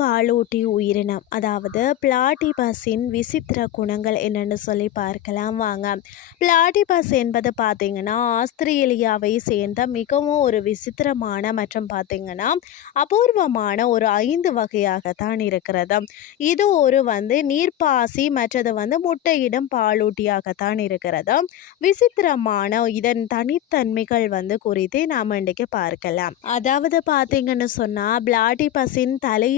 பாலூட்டி உயிரினம் அதாவது பிளாட்டிபஸின் விசித்திர குணங்கள் என்னன்னு சொல்லி பார்க்கலாம் வாங்க. பிளாட்டிபஸ் என்பது பார்த்தீங்கன்னா ஆஸ்திரேலியாவை சேர்ந்த மிகவும் ஒரு விசித்திரமான மற்றும் பார்த்தீங்கன்னா அபூர்வமான ஒரு 5 வகையாகத்தான் இருக்கிறது. இது ஒரு நீர்ப்பாசி மற்றது முட்டையிடும் பாலூட்டியாகத்தான் இருக்கிறது. விசித்திரமான இதன் தனித்தன்மைகள் குறித்து நாம் இன்றைக்கு பார்க்கலாம். அதாவது பார்த்தீங்கன்னு சொன்னால் பிளாட்டிபஸின் தலை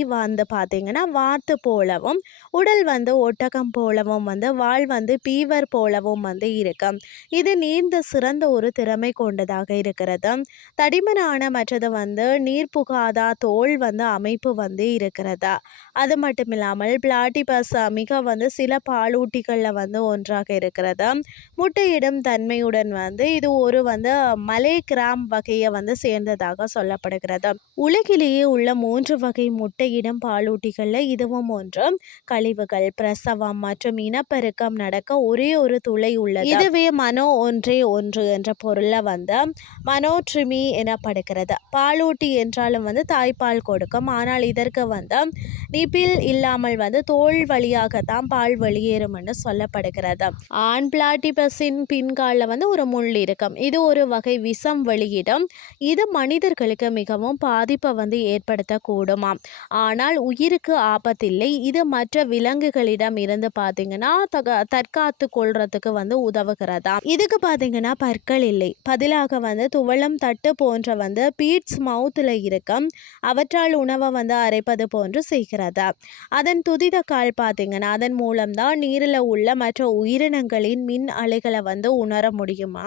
பார்த்தீங்கன்னா வாத்து போலவும் உடல் ஒட்டகம் போலவும் வால் பீவர் போலவும் இருக்கும். இது நீண்ட சிறந்த ஒரு திறமை கொண்டதாக இருக்கிறது. தடிமனான மற்றது நீர் புகாத தோல் அமைப்பு இருக்கிறதா. அது மட்டும் இல்லாமல் பிளாட்டிபஸ் மிக சில பாலூட்டிகளில் ஒன்றாக இருக்கிறது. முட்டையிடும் தன்மையுடன் இது ஒரு மலை கிராம் வகையை சேர்ந்ததாக சொல்லப்படுகிறது. உலகிலேயே உள்ள 3 வகை முட்டையிடும் பாலூட்டிகளில் இதுவும் ஒன்று. கழிவுகள், பிரசவம் மற்றும் இனப்பெருக்கம் நடக்க ஒரே ஒரு துளை உள்ளது. இதுவே மனோ ஒன்றே ஒன்று என்ற பொருள்ல மனோட்ரிமி எனப்படுகிறது. பாலூட்டி என்றாலும் தாய்ப்பால் கொடுக்கும். ஆனால் இதற்கு நிபில் இல்லாமல் தோல் வழியாகத்தான் பால் வெளியேறும் என்று சொல்லப்படுகிறது. ஆண் பிளாட்டிபஸின் பின்காலில் ஒரு முள் இருக்கும். இது ஒரு வகை விஷம் வெளியிடும். இது மனிதர்களுக்கு மிகவும் பாதிப்பை ஏற்படுத்தக்கூடுமாம். ஆனால் உயிருக்கு ஆபத்தில்லை. இது மற்ற விலங்குகளிடம் இருந்து பார்த்தீங்கன்னா தற்காத்து கொள்றதுக்கு உதவுகிறதா. இதுக்கு பார்த்தீங்கன்னா பற்கள் இல்லை. பதிலாக துவளம் தட்டு போன்ற பீட்ஸ் மவுத்தில் இருக்கும். அவற்றால் உணவை அரைப்பது போன்று செய்கிறதா. அதன் துதித கால் பார்த்தீங்கன்னா அதன் மூலம்தான் நீரில் உள்ள மற்ற உயிரினங்களின் மின் அலைகளை உணர முடியுமா.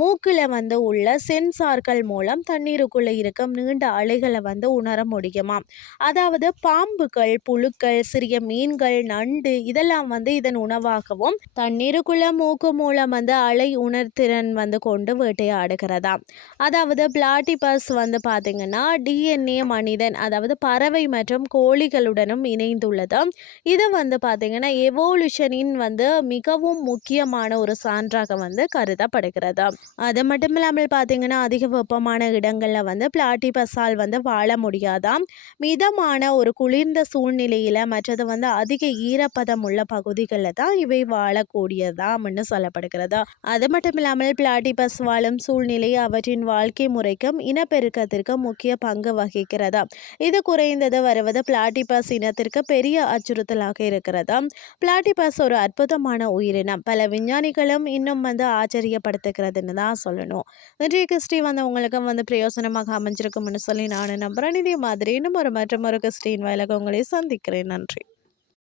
மூக்கில் உள்ள சென்சார்கள் மூலம் தண்ணீருக்குள்ள இருக்கும் நீண்ட அலைகளை உணர முடியுமா. அதாவது பாம்புகள், புழுக்கள், சிறிய மீன்கள், நண்டு இதெல்லாம் இதன் உணவாகவும் தண்ணீருக்குள்ள மூக்கு மூலம் அலை உணர்திறன் கொண்டு வேட்டையாடுகிறதா. அதாவது பிளாட்டிபஸ் பார்த்தீங்கன்னா டிஎன்ஏ மனிதன் அதாவது பறவை மற்றும் கோழிகளுடனும் இணைந்துள்ளது. இது பார்த்தீங்கன்னா எவோல்யூஷனின் மிகவும் முக்கியமான ஒரு சான்றாக கருதப்படுகிறது. அது மட்டும் இல்லாமல் பார்த்தீங்கன்னா அதிக வெப்பமான இடங்களில் பிளாட்டிபஸால் வாழ முடியாதாம். மிதமான ஒரு குளிர்ந்த சூழ்நிலையில் மற்றது அதிக ஈரப்பதம் உள்ள பகுதிகளில் தான் இவை வாழக்கூடியதாம்னு சொல்லப்படுகிறது. அது மட்டும் இல்லாமல் பிளாட்டிபஸ் வாழும் சூழ்நிலை அவற்றின் வாழ்க்கை முறைக்கும் இனப்பெருக்கத்திற்கும் முக்கிய பங்கு வகிக்கிறது. இது குறைந்தது வருவது பிளாட்டிபஸ் இனத்திற்கு பெரிய அச்சுறுத்தலாக இருக்கிறது. பிளாட்டிபஸ் ஒரு அற்புதமான உயிரினம். பல விஞ்ஞானிகளும் இன்னும் ஆச்சரியப்படுத்துகிறதுன்னு தான் சொல்லணும். இன்றைய கிறிஸ்டி உங்களுக்கு பிரயோசனமாக அமைஞ்சிருக்கும்னு சொல்லி நான் நம்புறேன். இதே மாதிரி இன்னும் ஒரு மற்றும் ஒரு கிறிஸ்டின் வயலாக உங்களை சந்திக்கிறேன். நன்றி.